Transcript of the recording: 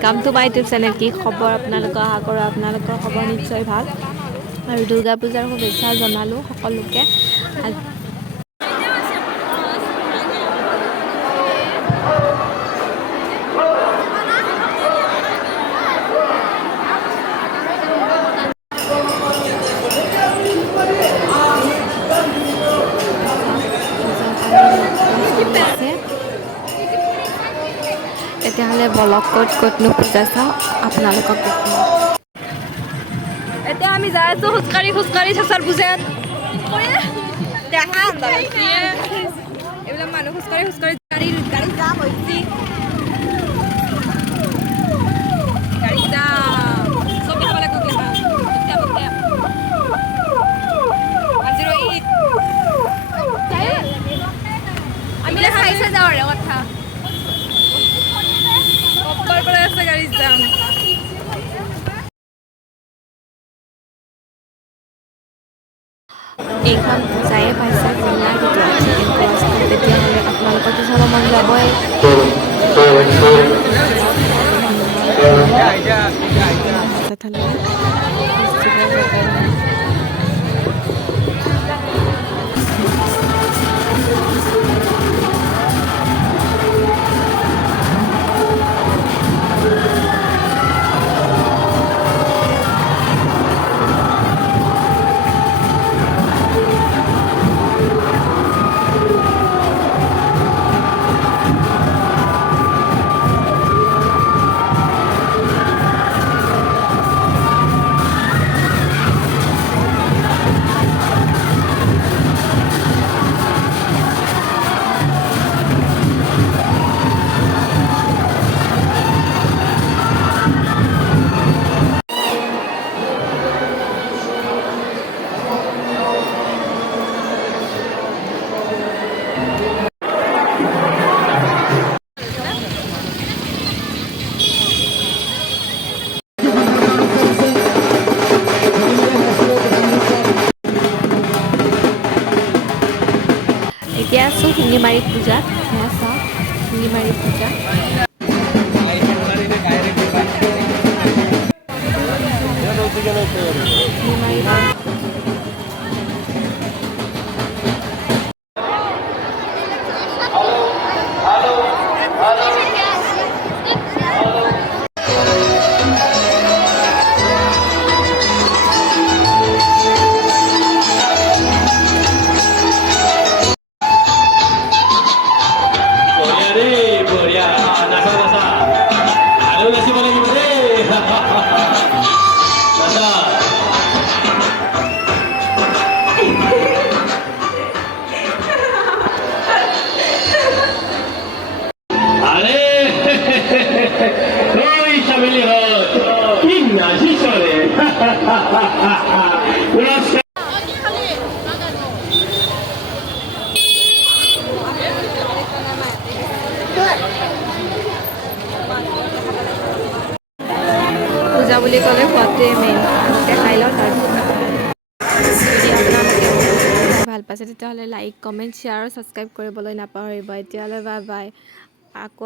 Welcome to my YouTube channel. কি খবৰ আপোনালোকৰ? আশা কৰোঁ আপোনালোকৰ খবৰ নিশ্চয় ভাল। আৰু দুৰ্গা পূজাৰ শুভেচ্ছা জনালোঁ সকলোকে। তেতিয়াহ'লে বলক ক'তনো পূজা চাওঁ আপোনালোকক দেখুৱাম। এতিয়া আমি যাই আছোঁ খোজকাঢ়ি চেঁচাৰ পূজাত। এইবিলাক মানুহ খোজকাঢ়ি গাড়ী যাম হৈছে। গাড়ী যাম চব দেখাব লাগিব। আমি চাইছে যাওঁ কথা আছে গাড়ীত যাম। এইখন পূজায়ে পাইছে জিলাৰ ভিতৰত তেতিয়াহ'লে আপোনালোকৰতো চাব মন যাবই। এতিয়া আছোঁ শিঙিমাৰী পূজাত। সেয়া চাওঁ শিঙিমাৰী পূজা। পূজা বুলি ক'লে খোৱাটোৱে মেইন। আগতে খাই লওঁ তাৰপিছত যদি আপোনালোকে ভাল পাইছে তেতিয়াহ'লে লাইক কমেণ্ট শ্বেয়াৰ আৰু ছাবস্ক্ৰাইব কৰিবলৈ নাপাহৰিব। এতিয়ালৈ বাই বাই। আকৌ